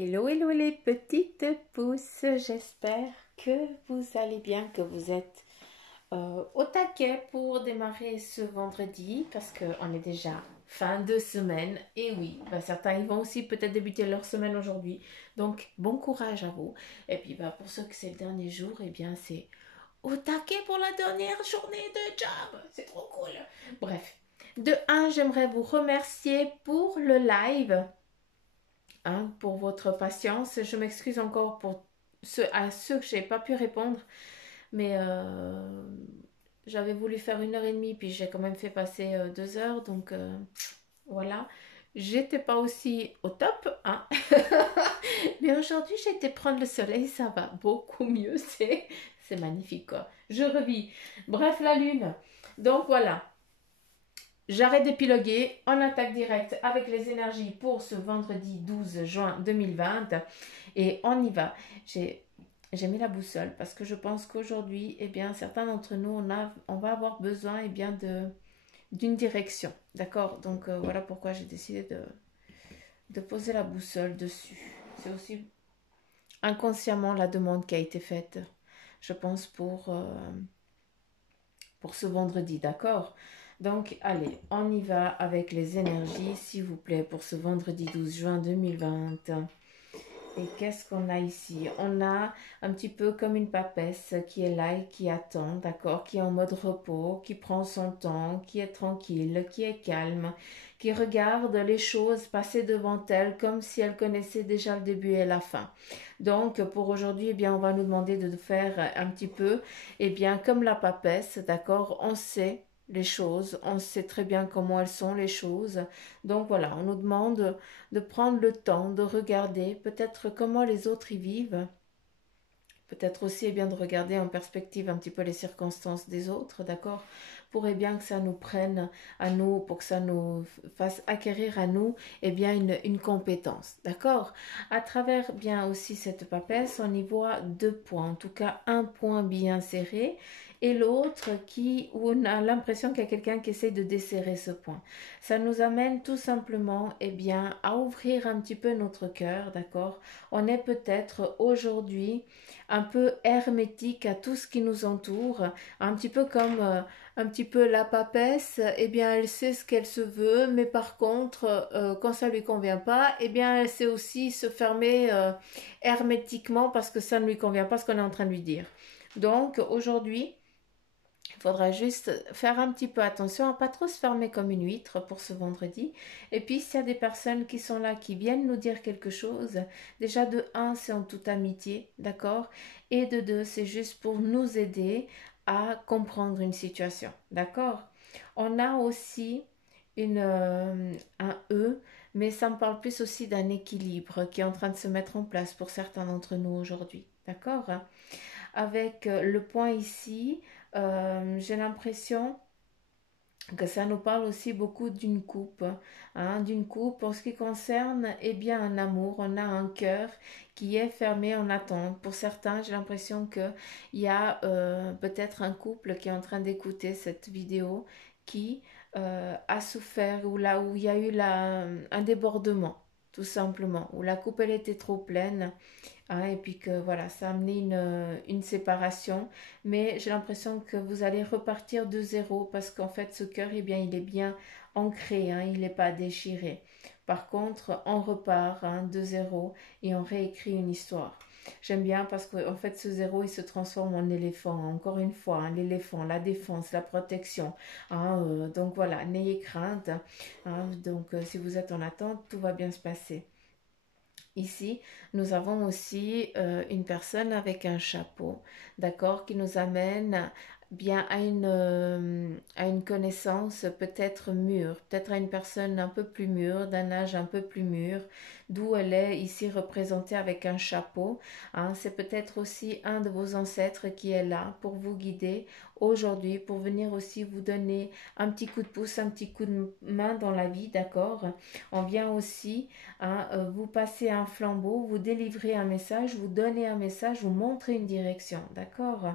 Hello, hello les petites pousses, j'espère que vous allez bien, que vous êtes au taquet pour démarrer ce vendredi parce qu'on est déjà fin de semaine et oui, certains ils vont aussi peut-être débuter leur semaine aujourd'hui, donc bon courage à vous. Et puis pour ceux que c'est le dernier jour, eh bien c'est au taquet pour la dernière journée de job, c'est trop cool. Bref, de un, j'aimerais vous remercier pour le live. Pour votre patience. Je m'excuse encore pour à ceux que je n'ai pas pu répondre, mais j'avais voulu faire 1 h 30, puis j'ai quand même fait passer 2 heures, donc voilà. J'étais pas aussi au top, hein. Mais aujourd'hui, j'ai été prendre le soleil, ça va beaucoup mieux, c'est magnifique, quoi. Je revis. Bref, la lune. Donc voilà. J'arrête d'épiloguer, on attaque direct avec les énergies pour ce vendredi 12 juin 2020 et on y va. J'ai mis la boussole parce que je pense qu'aujourd'hui, eh bien, certains d'entre nous, on va avoir besoin d'une direction. D'accord. Donc voilà pourquoi j'ai décidé de poser la boussole dessus. C'est aussi inconsciemment la demande qui a été faite, je pense, pour ce vendredi. D'accord. Donc, allez, on y va avec les énergies, s'il vous plaît, pour ce vendredi 12 juin 2020. Et qu'est-ce qu'on a ici? On a un petit peu comme une papesse qui est là et qui attend, d'accord? Qui est en mode repos, qui prend son temps, qui est tranquille, qui est calme, qui regarde les choses passer devant elle comme si elle connaissait déjà le début et la fin. Donc, pour aujourd'hui, eh bien, on va nous demander de faire un petit peu, eh bien, comme la papesse, d'accord? On sait les choses, on sait très bien comment elles sont les choses. Donc voilà, on nous demande de prendre le temps de regarder peut-être comment les autres y vivent, peut-être aussi bien de regarder en perspective un petit peu les circonstances des autres, d'accord, pour bien que ça nous prenne à nous, pour que ça nous fasse acquérir à nous bien une compétence, d'accord. À travers bien aussi cette papesse, on y voit 2 points, en tout cas un point bien serré et l'autre où on a l'impression qu'il y a quelqu'un qui essaie de desserrer ce point. Ça nous amène tout simplement bien à ouvrir un petit peu notre cœur, d'accord. On est peut-être aujourd'hui un peu hermétique à tout ce qui nous entoure, un petit peu comme un petit peu la papesse, bien elle sait ce qu'elle se veut, mais par contre quand ça lui convient pas, bien elle sait aussi se fermer hermétiquement parce que ça ne lui convient pas ce qu'on est en train de lui dire. Donc aujourd'hui, il faudra juste faire un petit peu attention à ne pas trop se fermer comme une huître pour ce vendredi. Et puis, s'il y a des personnes qui sont là, qui viennent nous dire quelque chose, déjà de un, c'est en toute amitié, d'accord? Et de deux, c'est juste pour nous aider à comprendre une situation, d'accord? On a aussi un E, mais ça me parle plus aussi d'un équilibre qui est en train de se mettre en place pour certains d'entre nous aujourd'hui, d'accord? Avec le point ici, j'ai l'impression que ça nous parle aussi beaucoup d'une coupe, hein, d'une coupe en ce qui concerne bien un amour. On a un cœur qui est fermé en attente. Pour certains, j'ai l'impression qu'il y a peut-être un couple qui est en train d'écouter cette vidéo qui a souffert ou là où il y a eu un débordement, tout simplement, où la coupe elle était trop pleine. Et puis que voilà, ça a amené une séparation. Mais j'ai l'impression que vous allez repartir de zéro parce qu'en fait, ce cœur, il est bien ancré, il n'est pas déchiré. Par contre, on repart de zéro et on réécrit une histoire. J'aime bien parce qu'en fait, ce zéro, il se transforme en éléphant. Encore une fois, l'éléphant, la défense, la protection. Donc voilà, n'ayez crainte. Donc, si vous êtes en attente, tout va bien se passer. Ici, nous avons aussi une personne avec un chapeau, d'accord, qui nous amène bien à une connaissance peut-être mûre, peut-être à une personne un peu plus mûre, d'un âge un peu plus mûr, d'où elle est ici représentée avec un chapeau. C'est peut-être aussi un de vos ancêtres qui est là pour vous guider aujourd'hui, pour venir aussi vous donner un petit coup de pouce, un petit coup de main dans la vie, d'accord. On vient aussi vous passez un flambeau, vous délivrez un message, vous donnez un message, vous montrez une direction, d'accord.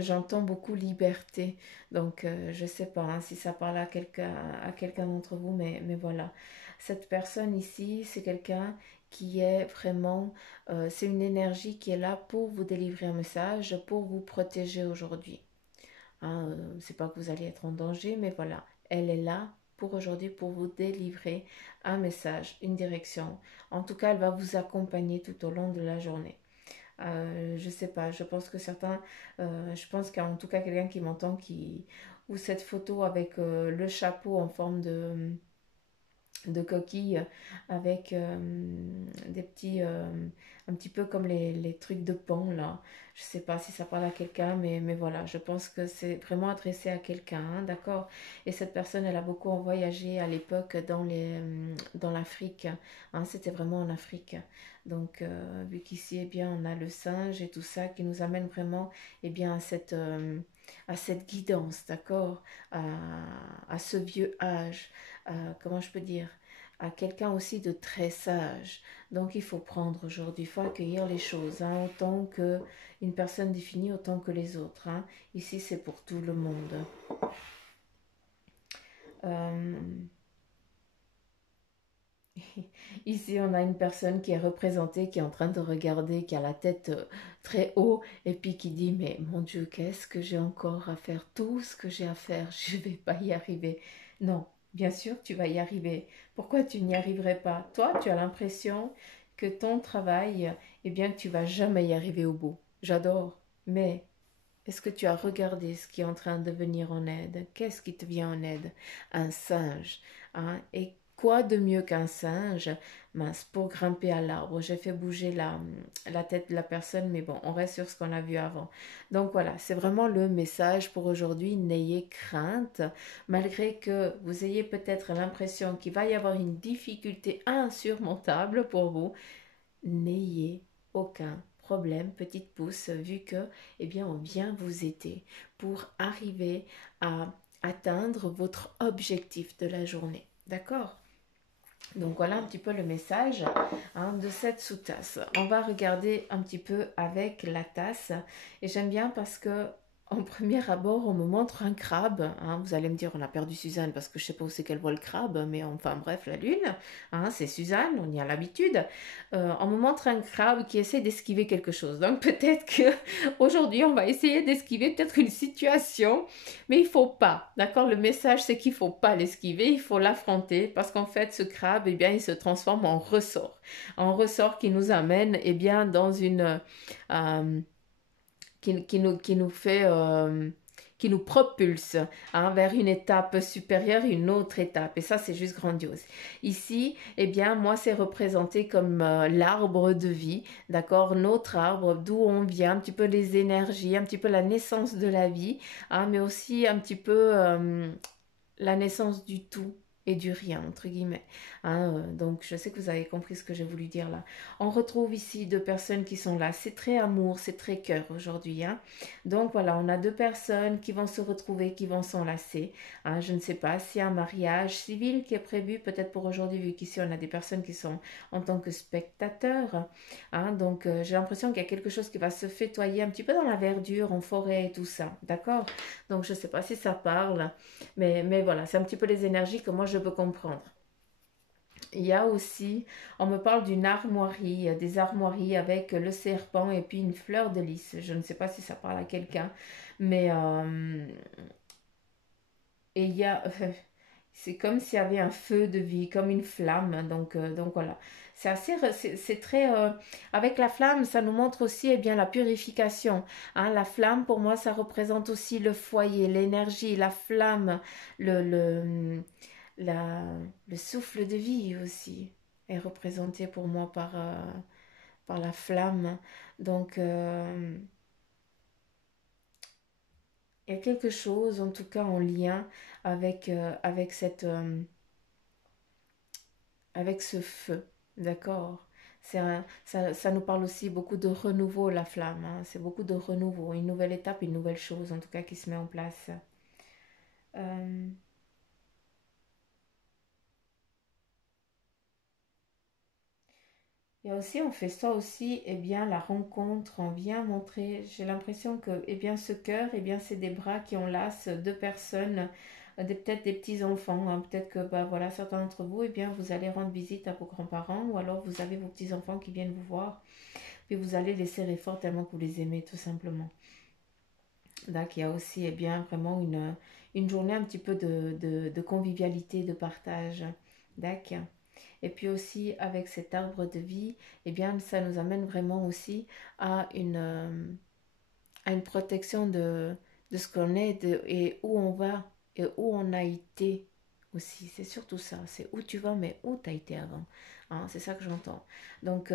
j'entends beaucoup liberté. Donc, je ne sais pas hein, si ça parle à quelqu'un d'entre vous, mais voilà. Cette personne ici, c'est quelqu'un qui est vraiment, c'est une énergie qui est là pour vous délivrer un message, pour vous protéger aujourd'hui. Hein, c'est pas que vous allez être en danger, mais voilà, elle est là pour aujourd'hui, pour vous délivrer un message, une direction. En tout cas, elle va vous accompagner tout au long de la journée. Je sais pas, je pense que certains, je pense qu'en tout cas quelqu'un qui m'entend, ou cette photo avec le chapeau en forme de coquille avec des petits, un petit peu comme les trucs de pan là. Je sais pas si ça parle à quelqu'un, mais voilà, je pense que c'est vraiment adressé à quelqu'un, hein, d'accord? Et cette personne, elle a beaucoup voyagé à l'époque dans l'Afrique, hein, c'était vraiment en Afrique. Donc, vu qu'ici, eh bien, on a le singe et tout ça qui nous amène vraiment, eh bien, à cette guidance, d'accord? À, à ce vieux âge, comment je peux dire? À quelqu'un aussi de très sage. Donc il faut prendre aujourd'hui, il faut accueillir les choses, hein, autant que une personne définie, autant que les autres. Hein. Ici, c'est pour tout le monde. Euh, Ici, on a une personne qui est représentée, qui est en train de regarder, qui a la tête très haut, et puis qui dit, mais mon Dieu, qu'est-ce que j'ai encore à faire? Tout ce que j'ai à faire, je ne vais pas y arriver. Non, bien sûr, tu vas y arriver. Pourquoi tu n'y arriverais pas? Toi, tu as l'impression que ton travail, eh bien, que tu vas jamais y arriver au bout. J'adore. Mais est-ce que tu as regardé ce qui est en train de venir en aide? Qu'est-ce qui te vient en aide? Un singe. Hein? Et quoi de mieux qu'un singe? Mince, pour grimper à l'arbre. J'ai fait bouger la tête de la personne, mais bon, on reste sur ce qu'on a vu avant. Donc voilà, c'est vraiment le message pour aujourd'hui. N'ayez crainte, malgré que vous ayez peut-être l'impression qu'il va y avoir une difficulté insurmontable pour vous. N'ayez aucun problème, petite pouce, vu que, eh bien, on vient vous aider pour arriver à atteindre votre objectif de la journée. D'accord? Donc voilà un petit peu le message hein, de cette sous-tasse. On va regarder un petit peu avec la tasse. Et j'aime bien parce que en premier abord, on me montre un crabe. Hein. Vous allez me dire, on a perdu Suzanne parce que je ne sais pas où c'est qu'elle voit le crabe. Mais enfin bref, la lune, hein, c'est Suzanne, on y a l'habitude. On me montre un crabe qui essaie d'esquiver quelque chose. Donc peut-être que aujourd'hui, on va essayer d'esquiver peut-être une situation mais il faut pas, d'accord? Le message, c'est qu'il faut pas l'esquiver, il faut l'affronter parce qu'en fait, ce crabe, eh bien, il se transforme en ressort qui nous amène, eh bien, dans une, qui nous fait, qui nous propulse hein, vers une étape supérieure, une autre étape. Et ça, c'est juste grandiose. Ici, eh bien, moi, c'est représenté comme l'arbre de vie, d'accord? Notre arbre, d'où on vient, un petit peu les énergies, un petit peu la naissance de la vie, hein, mais aussi un petit peu la naissance du tout et du rien, entre guillemets. Hein, donc, je sais que vous avez compris ce que j'ai voulu dire là. On retrouve ici deux personnes qui sont là. C'est très amour, c'est très cœur aujourd'hui. Hein. Donc, voilà, on a deux personnes qui vont se retrouver, qui vont s'enlacer. Hein, je ne sais pas s'il y a un mariage civil qui est prévu, peut-être pour aujourd'hui, vu qu'ici, on a des personnes qui sont en tant que spectateurs. Hein, donc, j'ai l'impression qu'il y a quelque chose qui va se fétoyer un petit peu dans la verdure, en forêt et tout ça. D'accord? Donc, je ne sais pas si ça parle. Mais voilà, c'est un petit peu les énergies que moi je peux comprendre. Il y a aussi, on me parle d'une armoirie, des armoiries avec le serpent et puis une fleur de lys. Je ne sais pas si ça parle à quelqu'un, mais et il y a, c'est comme s'il y avait un feu de vie, comme une flamme. Donc voilà, c'est assez, c'est très, avec la flamme, ça nous montre aussi eh bien la purification. Hein. La flamme, pour moi, ça représente aussi le foyer, l'énergie, la flamme, le, la, le souffle de vie aussi est représenté pour moi par la flamme. Donc il y a quelque chose, en tout cas en lien avec avec ce feu, d'accord? Ça nous parle aussi beaucoup de renouveau, la flamme. Hein. C'est beaucoup de renouveau, une nouvelle étape, une nouvelle chose, en tout cas, qui se met en place. Euh, Et aussi, on fait ça aussi, eh bien, la rencontre, on vient montrer, j'ai l'impression que, eh bien, ce cœur, eh bien, c'est des bras qui enlacent deux personnes, peut-être des petits-enfants, hein. Peut-être que, bah, voilà, certains d'entre vous, eh bien, vous allez rendre visite à vos grands-parents, ou alors vous avez vos petits-enfants qui viennent vous voir, puis vous allez les serrer fort tellement que vous les aimez, tout simplement. Donc, il y a aussi, eh bien, vraiment une journée un petit peu de convivialité, de partage. D'accord. Et puis aussi, avec cet arbre de vie, eh bien, ça nous amène vraiment aussi à une protection de ce qu'on est et où on va et où on a été aussi. C'est surtout ça. C'est où tu vas, mais où tu as été avant. Hein, c'est ça que j'entends. Donc,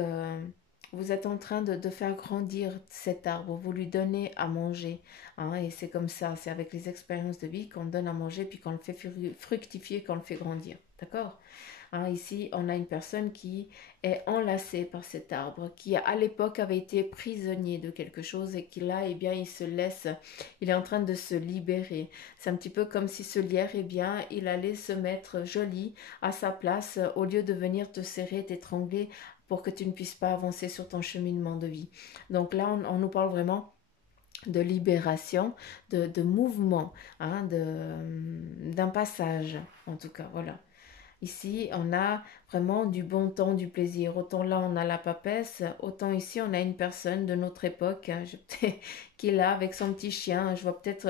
vous êtes en train de faire grandir cet arbre. Vous lui donnez à manger. Hein, et c'est comme ça. C'est avec les expériences de vie qu'on donne à manger, puis qu'on le fait fructifier, qu'on le fait grandir. D'accord? Hein, ici, on a une personne qui est enlacée par cet arbre, qui à l'époque avait été prisonnier de quelque chose et qui là, eh bien, il se laisse, il est en train de se libérer. C'est un petit peu comme si ce lierre, eh bien, il allait se mettre joli à sa place au lieu de venir te serrer, t'étrangler pour que tu ne puisses pas avancer sur ton cheminement de vie. Donc là, on nous parle vraiment de libération, de mouvement, hein, d'un passage, en tout cas, voilà. Ici, on a vraiment du bon temps, du plaisir. Autant là, on a la papesse, autant ici, on a une personne de notre époque hein, qui est là avec son petit chien. Je vois peut-être,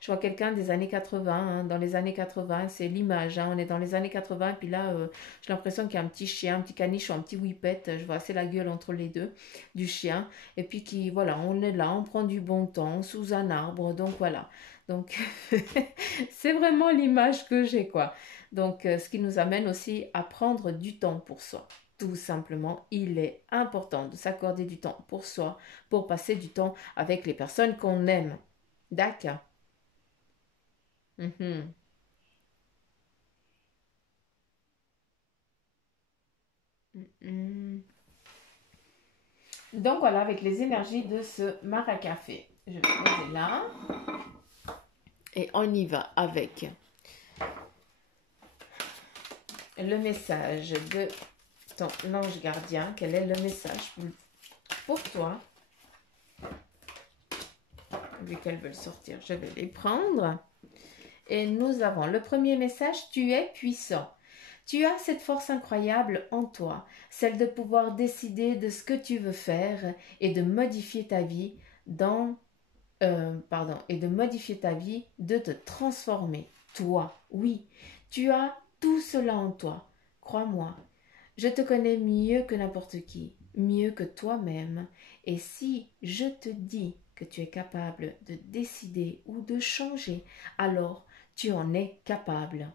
je vois quelqu'un des années 80. Hein, dans les années 80, c'est l'image. Hein, on est dans les années 80, puis là, j'ai l'impression qu'il y a un petit chien, un petit caniche ou un petit whippet. Je vois assez la gueule entre les deux du chien. Et puis qui, voilà, on est là, on prend du bon temps sous un arbre. Donc voilà. Donc, c'est vraiment l'image que j'ai, quoi. Donc, ce qui nous amène aussi à prendre du temps pour soi. Tout simplement, il est important de s'accorder du temps pour soi, pour passer du temps avec les personnes qu'on aime. D'accord. Mhm. Mhm. Donc voilà, avec les énergies de ce maracafé. Je vais poser là. Et on y va avec le message de ton ange gardien. Quel est le message pour toi? Vu qu'elles veulent sortir, je vais les prendre. Et nous avons le premier message, tu es puissant. Tu as cette force incroyable en toi, celle de pouvoir décider de ce que tu veux faire et de modifier ta vie et de modifier ta vie, de te transformer. Toi, oui, tu as tout cela en toi. Crois-moi, je te connais mieux que n'importe qui, mieux que toi-même. Et si je te dis que tu es capable de décider ou de changer, alors tu en es capable.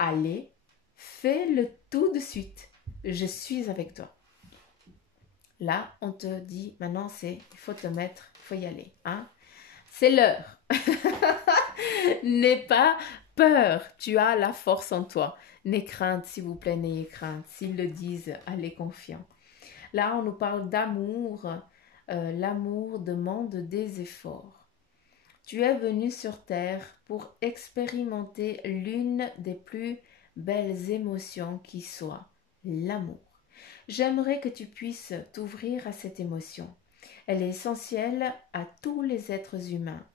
Allez, fais-le tout de suite. Je suis avec toi. Là, on te dit, maintenant, il faut te mettre, il faut y aller. Hein? C'est l'heure. N'aie pas peur. Tu as la force en toi. N'aie crainte, s'il vous plaît, n'ayez crainte. S'ils le disent, allez confiant. Là, on nous parle d'amour. L'amour demande des efforts. Tu es venu sur terre pour expérimenter l'une des plus belles émotions qui soit, l'amour. J'aimerais que tu puisses t'ouvrir à cette émotion. Elle est essentielle à tous les êtres humains.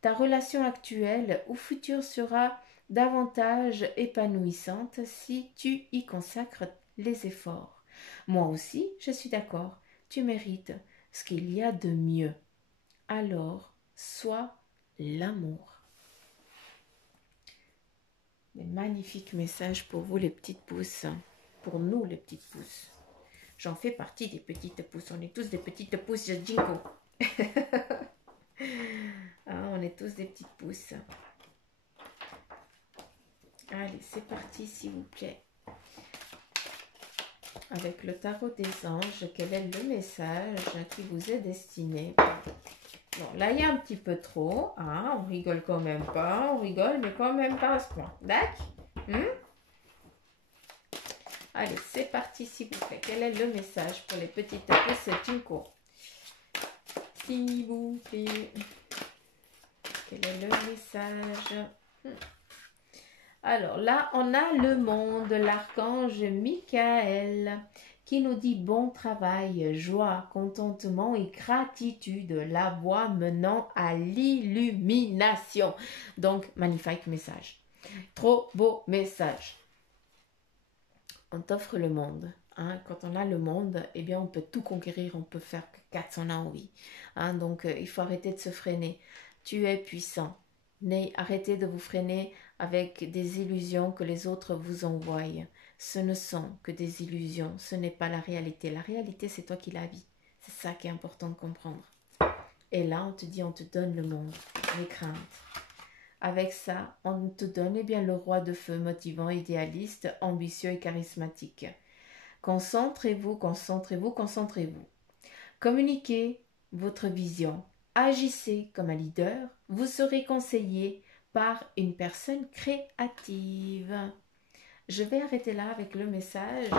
Ta relation actuelle ou future sera davantage épanouissante si tu y consacres les efforts. Moi aussi, je suis d'accord. Tu mérites ce qu'il y a de mieux. Alors, sois l'amour. Des magnifiques messages pour vous les petites pousses. Pour nous les petites pousses. J'en fais partie des petites pousses. On est tous des petites pousses, Jinko. On est tous des petites pousses. Allez, c'est parti, s'il vous plaît. Avec le tarot des anges, quel est le message qui vous est destiné? Bon, là, il y a un petit peu trop. On rigole quand même pas. On rigole, mais quand même pas à ce point. D'accord? Allez, c'est parti, s'il vous plaît. Quel est le message pour les petites pousses Jinko? S'il vous plaît. Quel est le message? Alors là, on a le monde, l'archange Michael, qui nous dit bon travail, joie, contentement et gratitude, la voie menant à l'illumination. Donc, magnifique message. Trop beau message. On t'offre le monde. Hein. Quand on a le monde, eh bien, on peut tout conquérir, on peut faire que 400 ans, oui. Hein, donc, il faut arrêter de se freiner. Tu es puissant. Arrêtez de vous freiner avec des illusions que les autres vous envoient. Ce ne sont que des illusions, ce n'est pas la réalité. La réalité, c'est toi qui la vis. C'est ça qui est important de comprendre. Et là, on te dit, on te donne le monde, les craintes. Avec ça, on te donne eh bien, le roi de feu motivant, idéaliste, ambitieux et charismatique. Concentrez-vous, concentrez-vous, concentrez-vous. Communiquez votre vision. Agissez comme un leader. Vous serez conseillé par une personne créative. Je vais arrêter là avec le message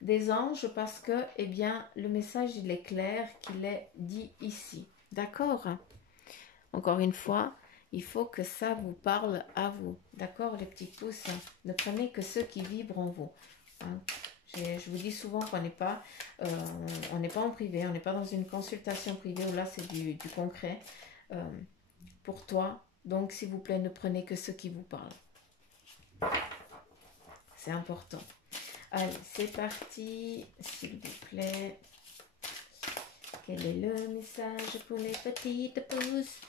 des anges parce que, eh bien, le message, il est clair qu'il est dit ici. D'accord? Encore une fois, il faut que ça vous parle à vous. D'accord, les petits pouces? Ne prenez que ceux qui vibrent en vous. Hein? Je vous dis souvent qu'on n'est pas, on n'est pas en privé, on n'est pas dans une consultation privée où là, c'est du concret pour toi. Donc, s'il vous plaît, ne prenez que ceux qui vous parlent. C'est important. Allez, c'est parti, s'il vous plaît. Quel est le message pour les petites pouces?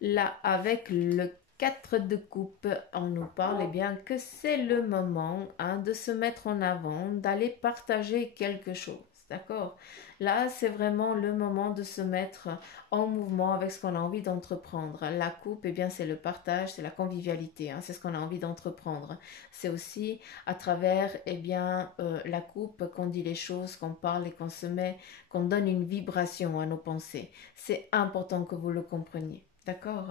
Là, avec le 4 de coupe, on nous parle eh bien que c'est le moment de se mettre en avant, d'aller partager quelque chose. D'accord? Là, c'est vraiment le moment de se mettre en mouvement avec ce qu'on a envie d'entreprendre. La coupe, eh bien, c'est le partage, c'est la convivialité. Hein, c'est ce qu'on a envie d'entreprendre. C'est aussi à travers eh bien, la coupe qu'on dit les choses, qu'on parle et qu'on se met, qu'on donne une vibration à nos pensées. C'est important que vous le compreniez. D'accord?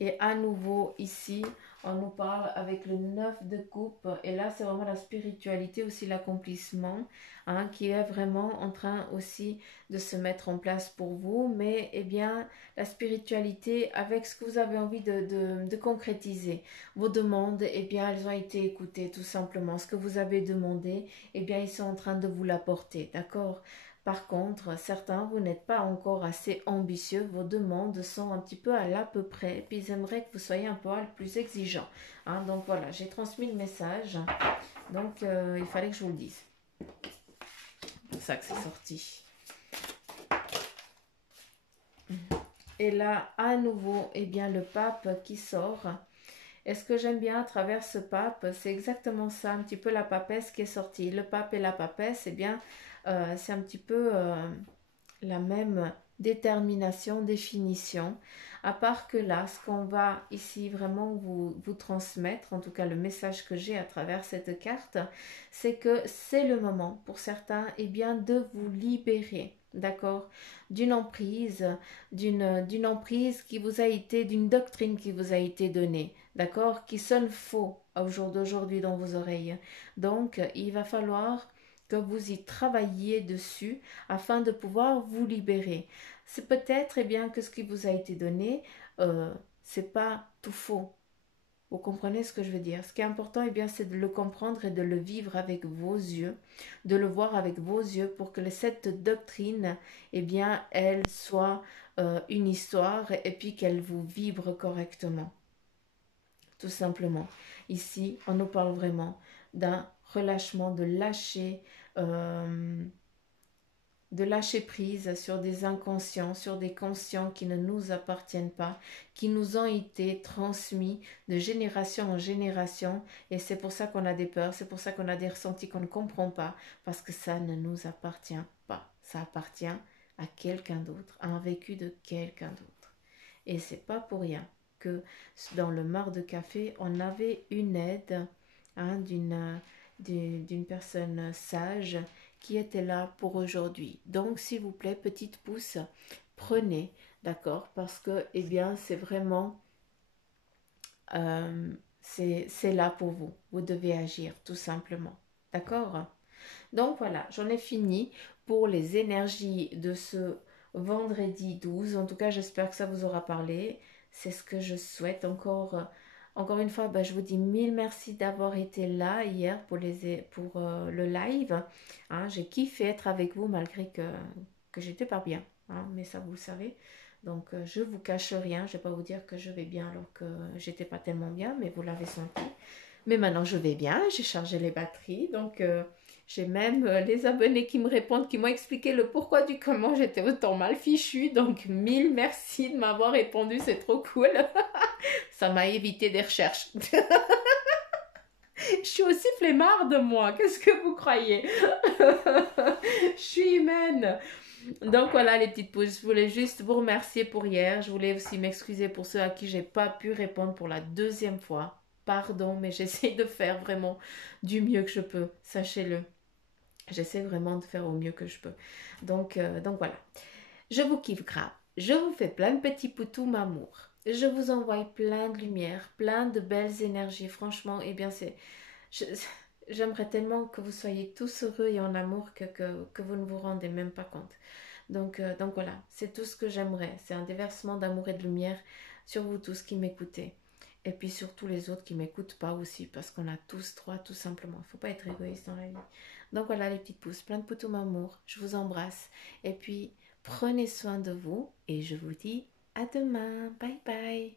Et à nouveau, ici, on nous parle avec le 9 de coupe. Et là, c'est vraiment la spiritualité, aussi l'accomplissement, hein, qui est vraiment en train aussi de se mettre en place pour vous. Mais, eh bien, la spiritualité avec ce que vous avez envie de concrétiser. Vos demandes, eh bien, elles ont été écoutées, tout simplement. Ce que vous avez demandé, eh bien, ils sont en train de vous l'apporter. D'accord? Par contre, certains, vous n'êtes pas encore assez ambitieux, vos demandes sont un petit peu à l'à peu près, puis ils aimeraient que vous soyez un peu plus exigeant. Hein, donc voilà, j'ai transmis le message, donc il fallait que je vous le dise. C'est pour ça que c'est sorti. Et là, à nouveau, eh bien, le pape qui sort. Et ce que j'aime bien à travers ce pape, c'est exactement ça, un petit peu la papesse qui est sortie. Le pape et la papesse, eh bien, c'est un petit peu la même détermination, définition, à part que là, ce qu'on va ici vraiment vous transmettre, en tout cas le message que j'ai à travers cette carte, c'est que c'est le moment pour certains eh bien, de vous libérer, d'accord, d'une emprise, d'une emprise qui vous a été, d'une doctrine qui vous a été donnée, d'accord, qui sonne faux au jour d'aujourd'hui dans vos oreilles. Donc, il va falloir que vous y travailliez dessus afin de pouvoir vous libérer. C'est peut-être eh bien que ce qui vous a été donné, c'est pas tout faux. Vous comprenez ce que je veux dire? Ce qui est important, eh bien, c'est de le comprendre et de le vivre avec vos yeux, de le voir avec vos yeux pour que cette doctrine, eh bien, elle soit une histoire et puis qu'elle vous vibre correctement. Tout simplement. Ici, on nous parle vraiment d'un relâchement, de lâcher prise sur des inconscients, sur des conscients qui ne nous appartiennent pas, qui nous ont été transmis de génération en génération. Et c'est pour ça qu'on a des peurs, c'est pour ça qu'on a des ressentis qu'on ne comprend pas, parce que ça ne nous appartient pas. Ça appartient à quelqu'un d'autre, à un vécu de quelqu'un d'autre. Et c'est pas pour rien que dans le mar de café, on avait une aide d'une personne sage qui était là pour aujourd'hui. Donc, s'il vous plaît, petite pouce, prenez, d'accord? Parce que, eh bien, c'est vraiment, c'est là pour vous. Vous devez agir, tout simplement. D'accord? Donc, voilà, j'en ai fini pour les énergies de ce vendredi 12. En tout cas, j'espère que ça vous aura parlé. C'est ce que je souhaite encore une fois. Ben, je vous dis mille merci d'avoir été là hier pour le live. Hein, j'ai kiffé être avec vous malgré que j'étais pas bien. Hein, mais ça, vous le savez. Donc, je vous cache rien. Je vais pas vous dire que je vais bien alors que j'étais pas tellement bien, mais vous l'avez senti. Mais maintenant, je vais bien. J'ai chargé les batteries. Donc, j'ai même les abonnés qui me répondent, qui m'ont expliqué le pourquoi du comment j'étais autant mal fichue. Donc, mille merci de m'avoir répondu. C'est trop cool. Ça m'a évité des recherches. Je suis aussi flemmarde, moi. Qu'est-ce que vous croyez? Je suis humaine. Donc voilà les petites pouces, je voulais juste vous remercier pour hier. Je voulais aussi m'excuser pour ceux à qui j'ai pas pu répondre pour la deuxième fois. Pardon, mais j'essaie de faire vraiment du mieux que je peux, sachez-le. J'essaie vraiment de faire au mieux que je peux. Donc voilà. Je vous kiffe grave. Je vous fais plein de petits poutous m'amour. Je vous envoie plein de lumière, plein de belles énergies. Franchement, eh bien je- j'aimerais tellement que vous soyez tous heureux et en amour que vous ne vous rendez même pas compte. Donc voilà, c'est tout ce que j'aimerais. C'est un déversement d'amour et de lumière sur vous tous qui m'écoutez. Et puis sur tous les autres qui ne m'écoutent pas aussi, parce qu'on a tous droit tout simplement. Il ne faut pas être égoïste dans la vie. Donc voilà les petites pousses, plein de poutous m'amour. Je vous embrasse. Et puis prenez soin de vous et je vous dis à demain. Bye bye.